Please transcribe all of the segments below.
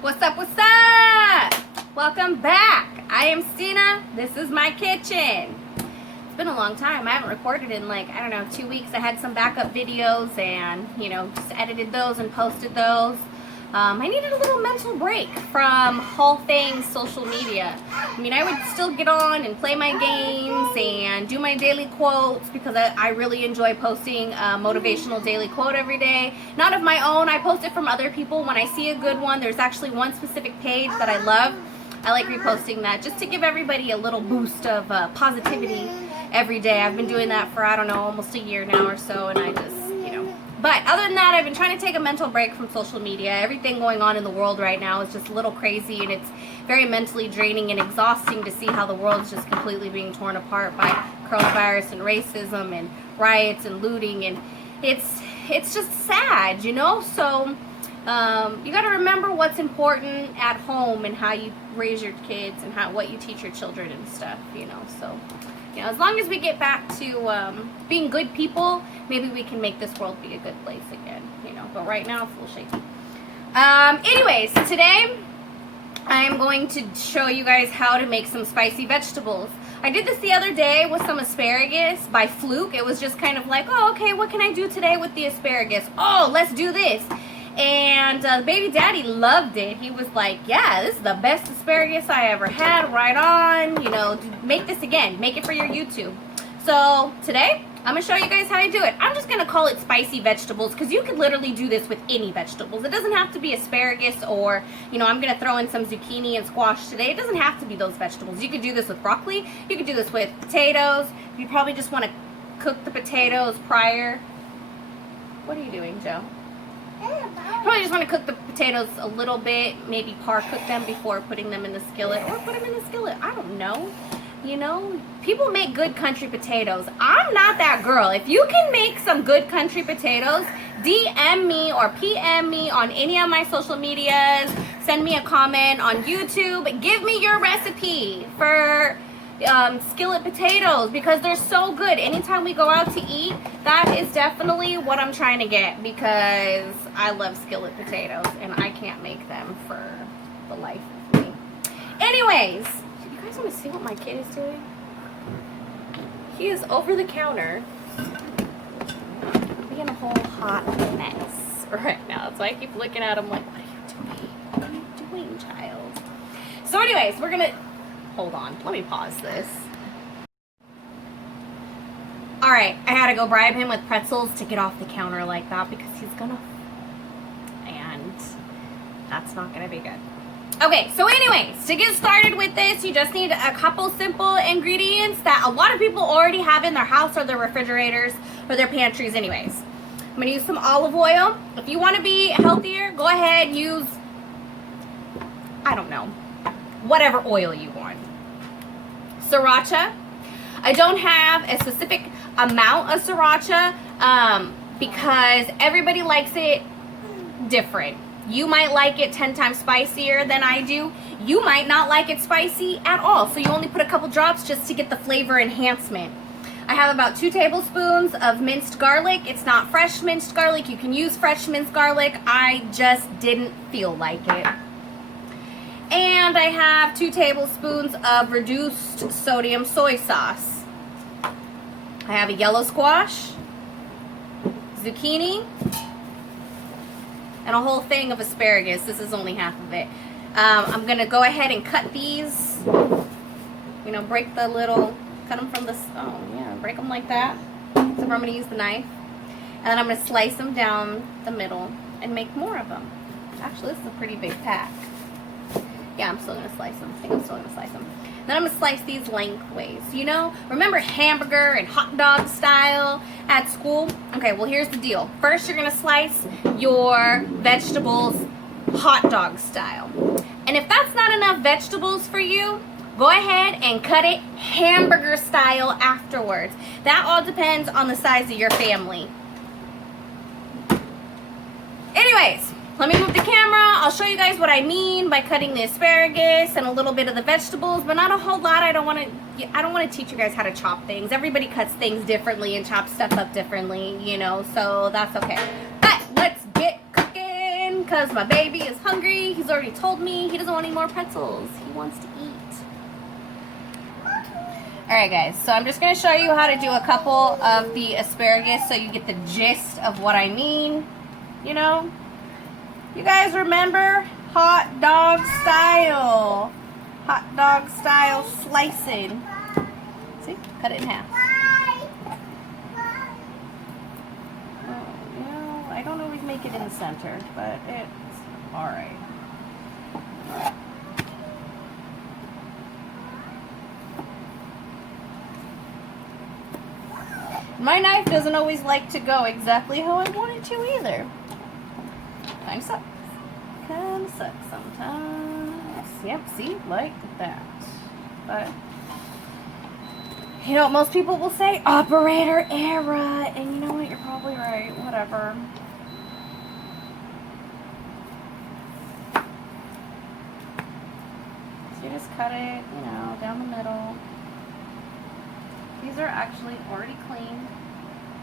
What's up, what's up? Welcome back. I am Stina. This is my kitchen. It's been a long time. I haven't recorded in like, I don't know, 2 weeks. I had some backup videos and, you know, just edited those and posted those. I needed a little mental break from all things social media. I mean, I would still get on and play my games and do my daily quotes because I really enjoy posting a motivational daily quote every day. Not of my own, I post it from other people. When I see a good one, there's actually one specific page that I love. I like reposting that just to give everybody a little boost of positivity every day. I've been doing that for, I don't know, almost a year now or so, and I just, you know. But other than that, I've been trying to take a mental break from social media. Everything going on in the world right now is just a little crazy, and it's very mentally draining and exhausting to see how the world's just completely being torn apart by coronavirus and racism and riots and looting, and it's just sad, you know? So you got to remember what's important at home and how you raise your kids and what you teach your children and stuff, you know? So, you know, as long as we get back to being good people, maybe we can make this world be a good place again, you know. But right now, it's a little shaky. Anyways, today I'm going to show you guys how to make some spicy vegetables. I did this the other day with some asparagus by fluke. It was just kind of like, oh, okay, what can I do today with the asparagus? Oh, let's do this. And baby daddy loved it. He was like, yeah, this is the best asparagus I ever had. Right on. You know, make this again. Make it for your YouTube. So today, I'm going to show you guys how I do it. I'm just going to call it spicy vegetables because you could literally do this with any vegetables. It doesn't have to be asparagus or, you know, I'm going to throw in some zucchini and squash today. It doesn't have to be those vegetables. You could do this with broccoli. You could do this with potatoes. You probably just want to cook the potatoes prior. What are you doing, Joe? Probably just want to cook the potatoes a little bit, maybe par cook them before putting them in the skillet, or put them in the skillet. I don't know. You know, people make good country potatoes. I'm not that girl. If you can make some good country potatoes, DM me or PM me on any of my social medias. Send me a comment on YouTube. Give me your recipe for skillet potatoes because they're so good. Anytime we go out to eat, that is definitely what I'm trying to get because I love skillet potatoes and I can't make them for the life of me. Anyways, you guys want to see what my kid is doing? He is over the counter being a whole hot mess right now. So I keep looking at him like, what are you doing? What are you doing, child? So anyways, we're gonna hold on, let me pause this. Alright, I had to go bribe him with pretzels to get off the counter like that because he's gonna, and that's not gonna be good. Okay, so anyways, to get started with this, you just need a couple simple ingredients that a lot of people already have in their house or their refrigerators or their pantries anyways. I'm gonna use some olive oil. If you want to be healthier, go ahead and use, I don't know, whatever oil you want. Sriracha. I don't have a specific amount of sriracha because everybody likes it different. You might like it 10 times spicier than I do. You might not like it spicy at all. So you only put a couple drops just to get the flavor enhancement. I have about 2 tablespoons of minced garlic. It's not fresh minced garlic. You can use fresh minced garlic. I just didn't feel like it. And I have 2 tablespoons of reduced sodium soy sauce. I have a yellow squash, zucchini, and a whole thing of asparagus. This is only half of it. I'm going to go ahead and cut these, you know, break the little, cut them from this, oh yeah, break them like that. So I'm going to use the knife. And then I'm going to slice them down the middle and make more of them. Actually, this is a pretty big pack. Yeah, I'm still going to slice them. I think I'm still going to slice them. Then I'm going to slice these lengthways. You know, remember hamburger and hot dog style at school? Okay, well, here's the deal. First, you're going to slice your vegetables hot dog style. And if that's not enough vegetables for you, go ahead and cut it hamburger style afterwards. That all depends on the size of your family. Anyways, let me move the camera. I'll show you guys what I mean by cutting the asparagus and a little bit of the vegetables, but not a whole lot. I don't want to teach you guys how to chop things. Everybody cuts things differently and chops stuff up differently, you know, so that's okay. But let's get cooking. because my baby is hungry. He's already told me he doesn't want any more pretzels. He wants to eat. Alright guys, so I'm just going to show you how to do a couple of the asparagus so you get the gist of what I mean. You know? You guys remember hot dog style? Hot dog style slicing. See? Cut it in half. I don't always make it in the center, but it's alright. My knife doesn't always like to go exactly how I want it to either. Kind of sucks. Kind of sucks sometimes. Yep, see? Like that. But, you know what most people will say? Operator error. And you know what? You're probably right. Whatever. So you just cut it, you know, down the middle. These are actually already cleaned.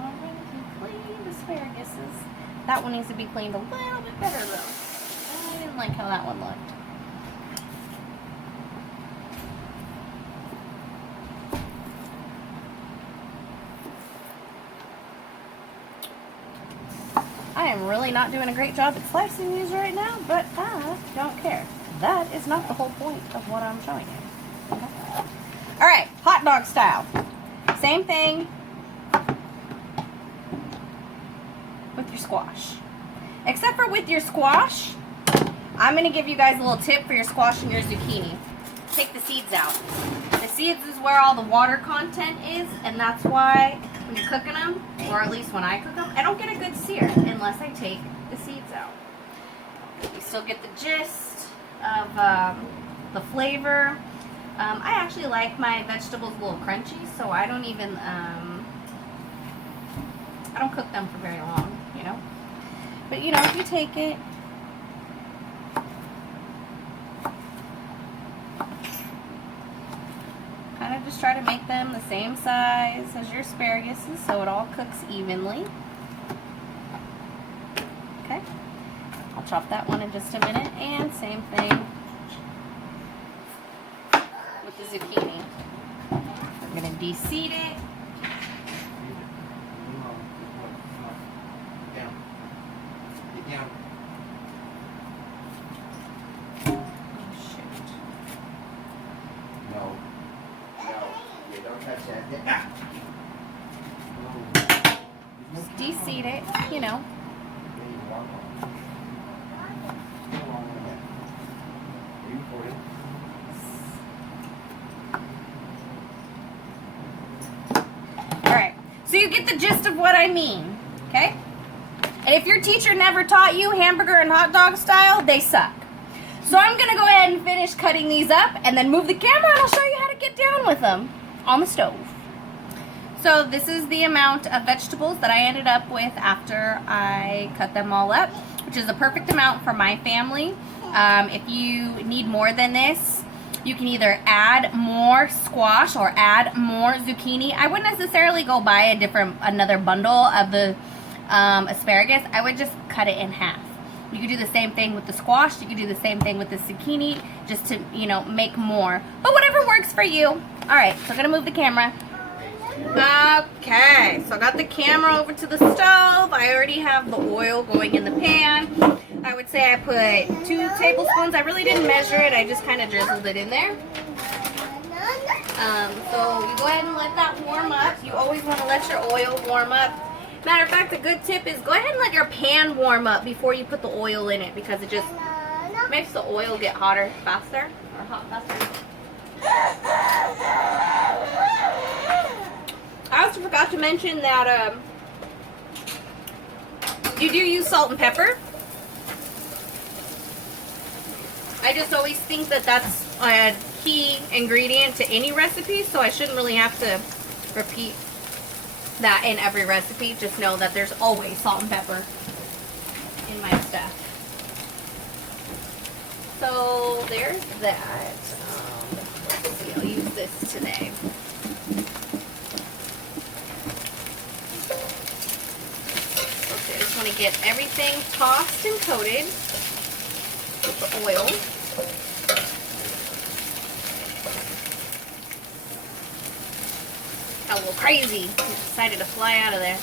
Already cleaned asparaguses. That one needs to be cleaned a little bit better though. I didn't like how that one looked. I am really not doing a great job at slicing these right now, but I don't care. That is not the whole point of what I'm showing you. Okay. Alright, hot dog style. Same thing with your squash. Except for with your squash, I'm going to give you guys a little tip for your squash and your zucchini. Take the seeds out. The seeds is where all the water content is, and that's why when you're cooking them, or at least when I cook them, I don't get a good sear unless I take the seeds out. You still get the gist of the flavor. I actually like my vegetables a little crunchy, so I don't even, I don't cook them for very long, you know. But, you know, if you take it, kind of just try to make them the same size as your asparaguses so it all cooks evenly. Okay. I'll chop that one in just a minute, and same thing with the zucchini. I'm going to de-seed it. Oh, shoot. No, you don't touch that. Just de-seed it, you know. So you get the gist of what I mean, okay? And if your teacher never taught you hamburger and hot dog style, they suck. So I'm going to go ahead and finish cutting these up and then move the camera and I'll show you how to get down with them on the stove. So this is the amount of vegetables that I ended up with after I cut them all up, which is a perfect amount for my family. If you need more than this, you can either add more squash or add more zucchini. I wouldn't necessarily go buy another bundle of the asparagus. I would just cut it in half. You could do the same thing with the squash. You could do the same thing with the zucchini, just to, you know, make more. But whatever works for you. All right, so I'm gonna move the camera. Okay, so I got the camera over to the stove. I already have the oil going in the pan. I would say I put 2 tablespoons. I really didn't measure it. I just kind of drizzled it in there. So you go ahead and let that warm up. You always want to let your oil warm up. Matter of fact, a good tip is go ahead and let your pan warm up before you put the oil in it, because it just makes the oil get hotter faster, or hot faster. I also forgot to mention that you do use salt and pepper. I just always think that that's a key ingredient to any recipe, so I shouldn't really have to repeat that in every recipe. Just know that there's always salt and pepper in my stuff. So there's that. Let's see, I'll use this today. Okay, I just want to get everything tossed and coated. crazy. He decided to fly out of there.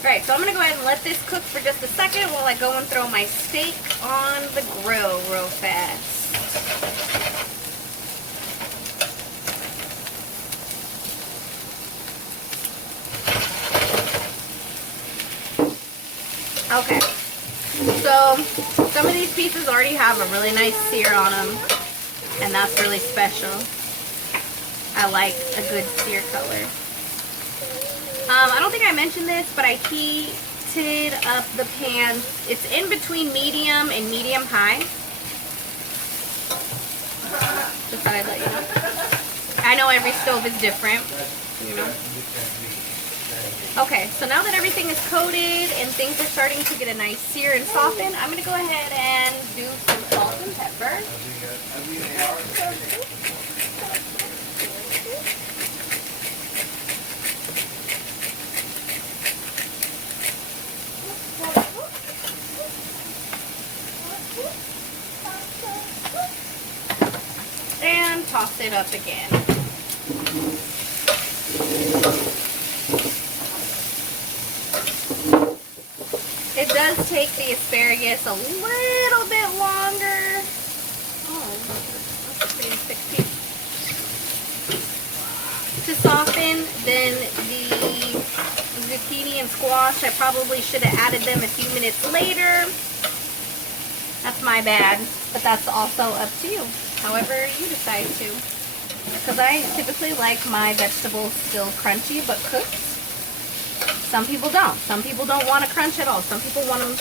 Alright, so I'm going to go ahead and let this cook for just a second while I go and throw my steak on the grill real fast. Okay, so some of these pieces already have a really nice sear on them, and that's really special. I like a good sear color. I don't think I mentioned this, but I heated up the pan. It's in between medium and medium high. Just thought I'd let you know. I know every stove is different, you know. Okay, so now that everything is coated and things are starting to get a nice sear and soften, I'm going to go ahead and do some salt and pepper. And toss it up again. It does take the asparagus a little bit longer. Oh, that's a pretty thick piece. To soften than the zucchini and squash. I probably should have added them a few minutes later. That's my bad, but that's also up to you. However you decide to. Because I typically like my vegetables still crunchy but cooked. Some people don't. Some people don't want to crunch at all. Some people want them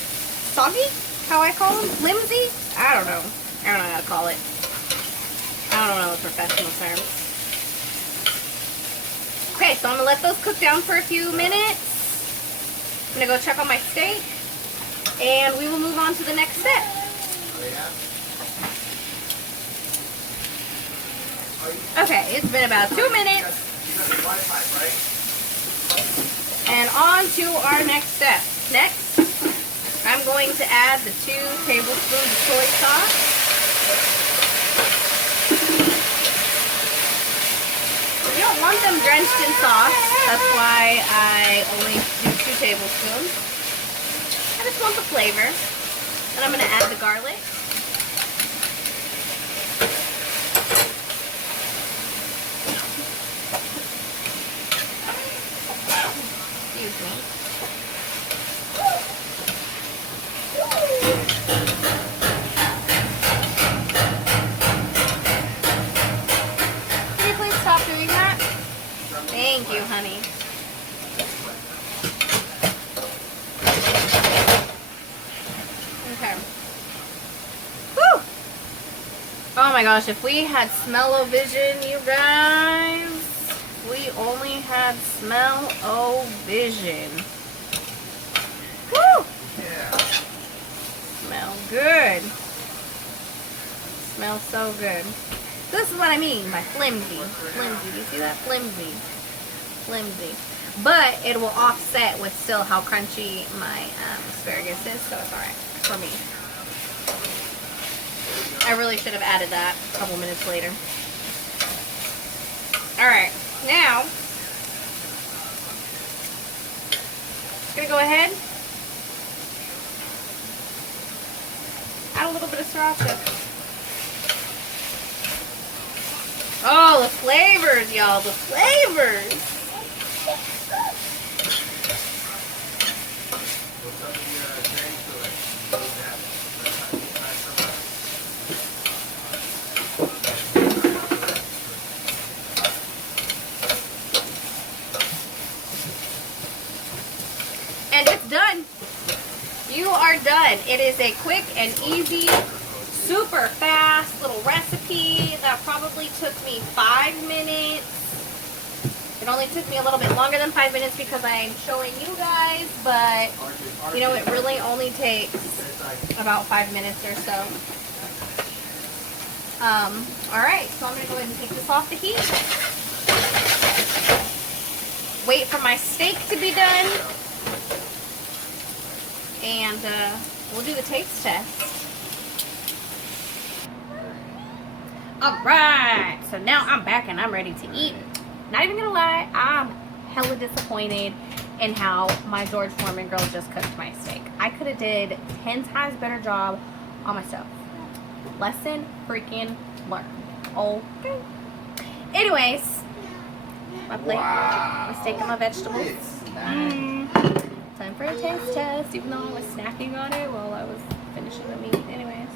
soggy, how I call them, flimsy. I don't know. I don't know how to call it. I don't know the professional terms. Okay, so I'm going to let those cook down for a few minutes. I'm going to go check on my steak. And we will move on to the next step. Okay, it's been about 2 minutes. And on to our next step. Next, I'm going to add the 2 tablespoons of soy sauce. You don't want them drenched in sauce. That's why I only do 2 tablespoons. I just want the flavor. And I'm going to add the garlic. Excuse me. Can you please stop doing that? Thank you, honey. Okay. Woo! Oh my gosh, if we had smell-o-vision, you guys. We only had smell-o-vision. Woo! Yeah. Smell good. Smells so good. This is what I mean by flimsy. Flimsy. Do you see that? Flimsy. Flimsy. But it will offset with still how crunchy my asparagus is, so it's alright for me. I really should have added that a couple minutes later. Alright. Now, I'm going to go ahead, add a little bit of Sriracha. Oh, the flavors, y'all, the flavors. And it's done. You are done. It is a quick and easy, super fast little recipe that probably took me 5 minutes. It only took me a little bit longer than 5 minutes because I'm showing you guys, but you know, it really only takes about 5 minutes or so. Alright, so I'm going to go ahead and take this off the heat. Wait for my steak to be done. And we'll do the taste test. Alright, so now I'm back and I'm ready to eat. not even gonna lie, I'm hella disappointed in how my George Foreman girl just cooked my steak. I could have did 10 times better job on my stove. Lesson freaking learned. Okay. Anyways, my plate, my steak and my vegetables. Time for a taste test, even though I was snacking on it while I was finishing the meat. Anyways,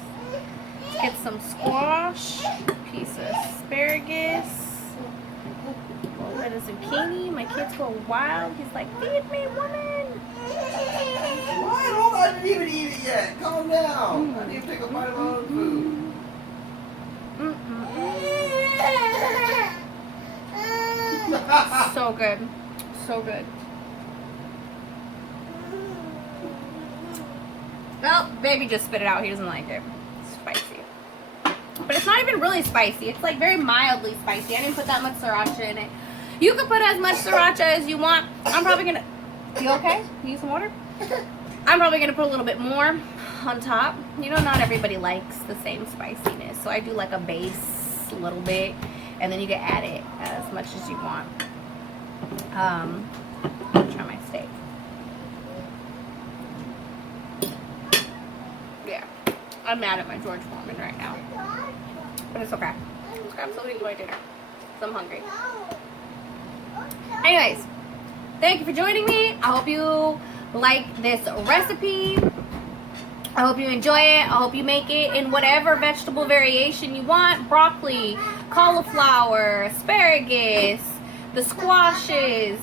let's get some squash, piece of asparagus, a little bit of zucchini. My kid's go wild. He's like, feed me, woman. What? Hold on, I didn't even eat it yet. Calm down. I need to take a bite of my own food. So good. So good. Well, baby just spit it out. He doesn't like it. It's spicy. But it's not even really spicy. It's like very mildly spicy. I didn't put that much sriracha in it. You can put as much sriracha as you want. I'm probably going to... You okay? Need some water? I'm probably going to put a little bit more on top. You know, not everybody likes the same spiciness. So I do like a base a little bit. And then you can add it as much as you want. I'll try my steak. Yeah. I'm mad at my George Foreman right now. But it's okay. Let's grab something to eat my dinner. So I'm hungry. Anyways, thank you for joining me. I hope you like this recipe. I hope you enjoy it. I hope you make it in whatever vegetable variation you want. Broccoli, cauliflower, asparagus, the squashes,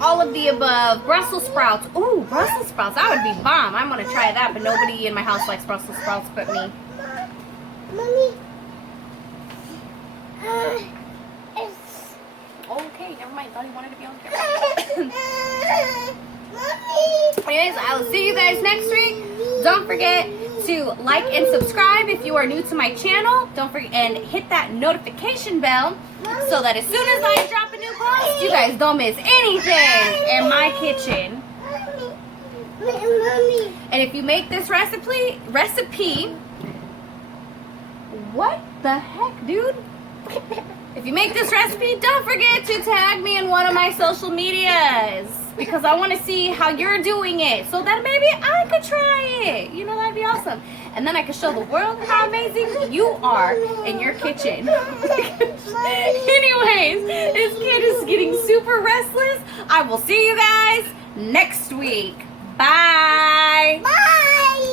all of the above. Brussels sprouts. Ooh, Brussels sprouts. That would be bomb. I'm going to try that, but nobody in my house likes Brussels sprouts but me. Mommy. Okay, never mind. Thought he wanted to be on camera. Anyways, I will see you guys next week. Don't forget to like and subscribe if you are new to my channel. Don't forget and hit that notification bell so that as soon as I drop a new post, you guys don't miss anything in my kitchen. Mommy. And if you make this recipe, what the heck, dude? If you make this recipe, don't forget to tag me in one of my social medias because I want to see how you're doing it so that maybe I could try it. You know, that'd be awesome. And then I could show the world how amazing you are in your kitchen. Anyways, this kid is getting super restless. I will see you guys next week. Bye. Bye.